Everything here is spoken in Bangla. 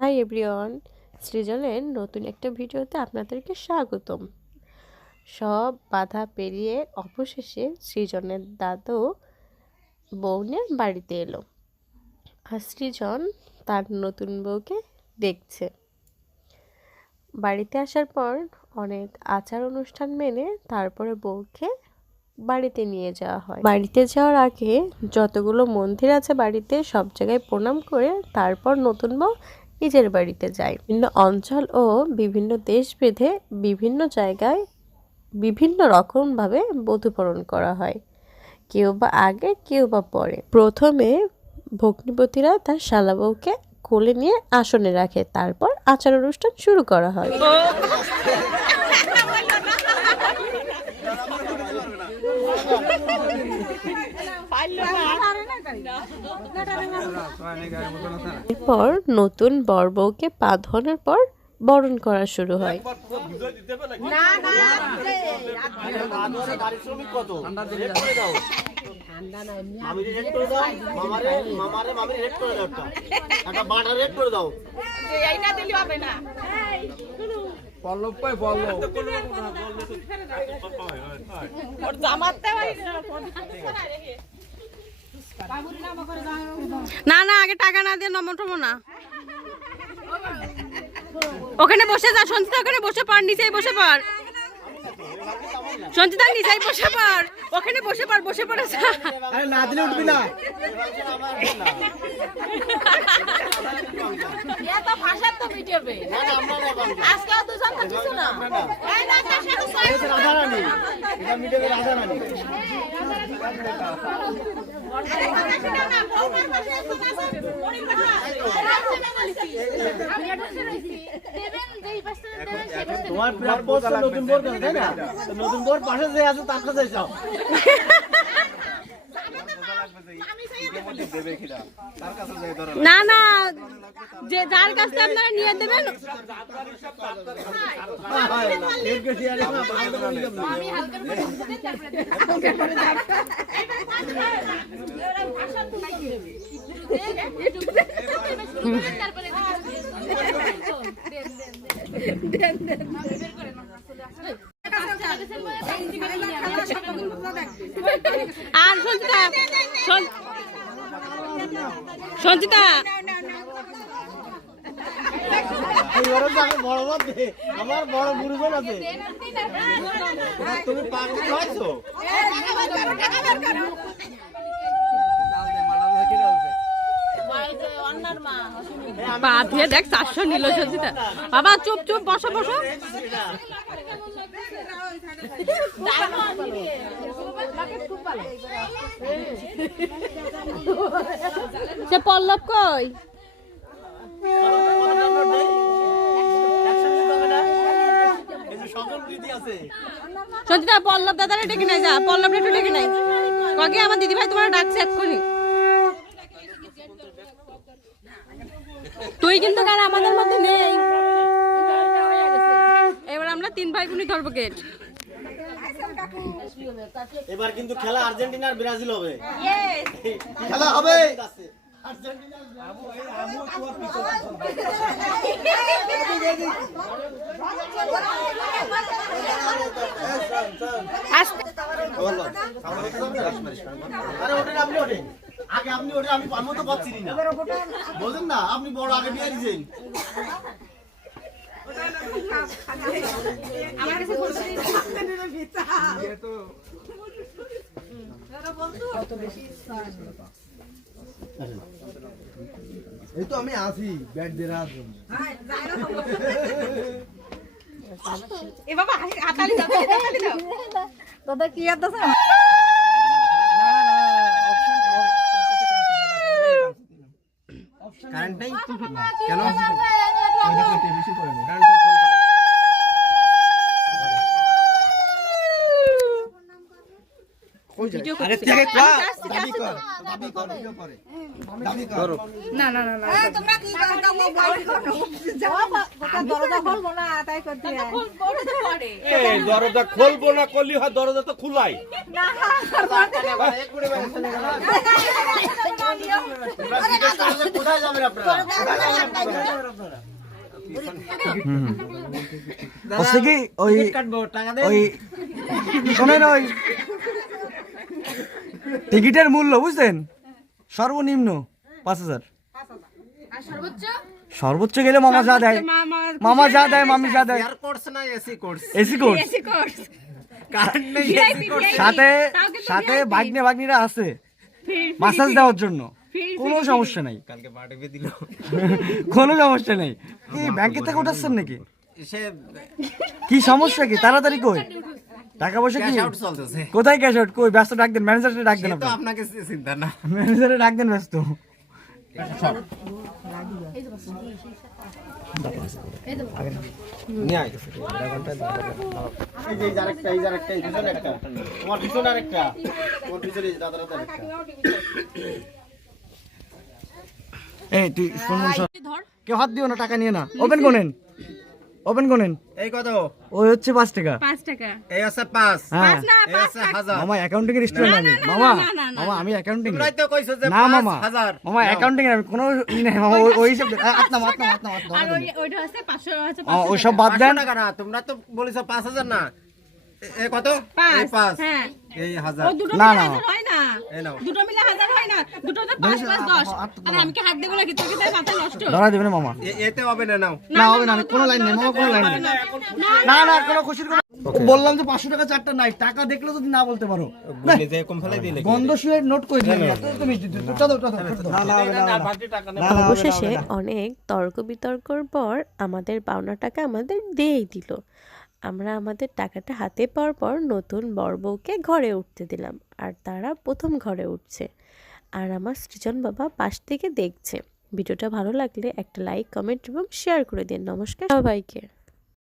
হাই এভরিওয়ান, সৃজনের নতুন একটা ভিডিওতে আপনাদেরকে স্বাগতম। সব বাধা পেরিয়ে অবশেষে সৃজনের দাদু বউনের বাড়িতে এলো। আর সৃজন তার নতুন বউকে দেখছে। বাড়িতে আসার পর অনেক আচার অনুষ্ঠান মেনে তারপরে বউকে বাড়িতে নিয়ে যাওয়া হয়। বাড়িতে যাওয়ার আগে যতগুলো মন্দির আছে বাড়িতে সব জায়গায় প্রণাম করে তারপর নতুন বউ নিজের বাড়িতে যায়। বিভিন্ন অঞ্চল ও বিভিন্ন দেশ ভেদে বিভিন্ন জায়গায় বিভিন্ন রকমভাবে বধূবরণ করা হয়, কেউ বা আগে কেউ বা পরে। প্রথমে ভগ্নিপতিরা তার শালা বউকে কোলে নিয়ে আসনে রাখে, তারপর আচার অনুষ্ঠান শুরু করা হয়। এরপর নতুন বর বউকে পা ধোয়ানোর পর বরণ করা শুরু হয়। না না, আগে টাকা না দিয়ে নমন টমো না। ওখানে বসে যা সঞ্চিতা, ওখানে বসে পড়, নিচেই বসে পড় সঞ্চিতা, নিচেই বসে পড়, ওখানে বসে পড়, বসে পড়ে যা। আরে না দিলে উঠবি না। এত ভাষা তো ভিডিওবে না না, আমরা না আজকে দুজন তো কিছু না। এই না না, সেটা রাধা রানী, এটা মিডিয়ামে রাধা রানী। তোমার প্রাপ্য নতুন বোর তাই না? নতুন বোর পাশে যে আছে তার কাছে যাও। না না, যে যার কাছে আপনারা নিয়ে দেবেন। আর সঞ্চিতা, সঞ্চিতা আমার বড় গুরুজন আছে, তুমি পাগল হয়েছো। পা দিয়ে দেখ 400 নিল সঞ্চিতা। বাবা চুপ চুপ, বসো বসো। সে পল্লব কই? সঞ্চিতা পল্লব দাদারে ডেকে নাই, যা পল্লব একটু ডেকে নাই। কগে আমার দিদি ভাই তোমার ডাকছে এক্ষুনি। তুই কিন্তু কার আমাদের মধ্যে নেই। এবার আমরা 3 ভাই বোনই ধরবো গেট। এবার কিন্তু খেলা আর্জেন্টিনা আর ব্রাজিল হবে। খেলা হবে আগে আপনি ওঠে, আমি পারবো তো পাচ্ছি না, বোঝেন না? আপনি বড় আগে বিয়ে দিয়েছেন। এই তো আমি আসি ব্যাট দিয়ে রাত এ বাবা হাতালি দাও, হাতালি দাও দাদা কি আর দাও। কারেন্ট নাই কেন? ভিডিও আরে করছি থেকে কর আমি দাবি আসছি কর তো। দাবি কর ভিডিও করে দাবি কর এই দরজা খুলবো না করলি হয় দরজা তো খুলাই কোথায় যাবেন আপনারা হচ্ছে কি ওই কাটবো টাকা দেন ওই শোনেন ওই টিকিটের মূল্য বুঝছেন সর্বনিম্ন 5,000 সর্বোচ্চ গেলে মামা যা দেয় মামা যা দেয় মামি যা দেয় এয়ার কোর্স না AC course AC course AC course current নেই এসি কোর্স সাথে সাথে ভাগ্নিরা আছে মাসাজ দেওয়ার জন্য কোনো সমস্যা নাই কালকে পার্টি দিল কোনো সমস্যা নেই কি ব্যাংকে থেকে উঠাচ্ছেন নাকি সে কি সমস্যা কি তাড়াতাড়ি কই টাকা পয়সা কি ক্যাশ আউট চলতেছে কোথায় ক্যাশ আউট কই ব্যস্ত ডাক দেন ম্যানেজারকে ডাক দেন তো আপনি আপনাকে চিন্তা না ম্যানেজারে ডাক দেন ব্যস্ত নিয়ে আয় এই যে আরেকটা এই আরেকটা এই পিছনে একটা তোমার পিছনে আরেকটা তোমার পিছনে দাদা দাদা আরেকটা এই তুই ফোন সর ধর কেউ হাত দিও না টাকা নিয়ে না ওপেন কোনেন এই কত ওই হচ্ছে 5 টাকা 5 টাকা এই আছে 5 হ্যাঁ না এই আছে 1000 মামা অ্যাকাউন্টিং এর স্টুডেন্ট আমি মামা মামা আমি অ্যাকাউন্টিং তোমরাই তো কইছো যে না মামা 5000 মামা অ্যাকাউন্টিং এর আমি কোনো ই নাই মামা ওই হিসাব আত্মা আর ওইটা আছে 500 আছে ওই সব বাদ দেন 500 টাকা না তোমরা তো বলেছো 5000 না এ কত পাঁচ, এই 5 হ্যাঁ। এই ও 1000 দুটো না, মিলে না। 1000 হয় না এই নাও দুটো মিলে 1000 হয় না দুটো তো 5 + 10 আরে আমি কি হাত দেবো নাকি তোকে তাই মাথা নষ্ট ধরা দেবেন মামা এতে হবে না নাও না হবে না আমি কোনো লাইন নেই মামা কোনো লাইন নেই না না কোনো খুশির কোনো বললাম যে 500 টাকা চারটা নাই টাকা দেখলে যদি না বলতে পারো বলে যে কম ফেলাই দিলে বন্ধ শুয়ে নোট করে দিলে তুমি চলো না না হবে না বাকি টাকা না অবশেষে অনেক তর্ক বিতর্কর পর আমাদের পাওনা টাকা আমাদের দিয়েই দিল। আমরা আমাদের টাকাটা হাতে পাওয়ার পর নতুন বর বউকে ঘরে উঠতে দিলাম আর তারা প্রথম ঘরে উঠছে আর আমার সৃজন বাবা পাশ থেকে দেখছে। ভিডিওটা ভালো লাগলে একটা লাইক কমেন্ট এবং শেয়ার করে দিন। নমস্কার সবাইকে।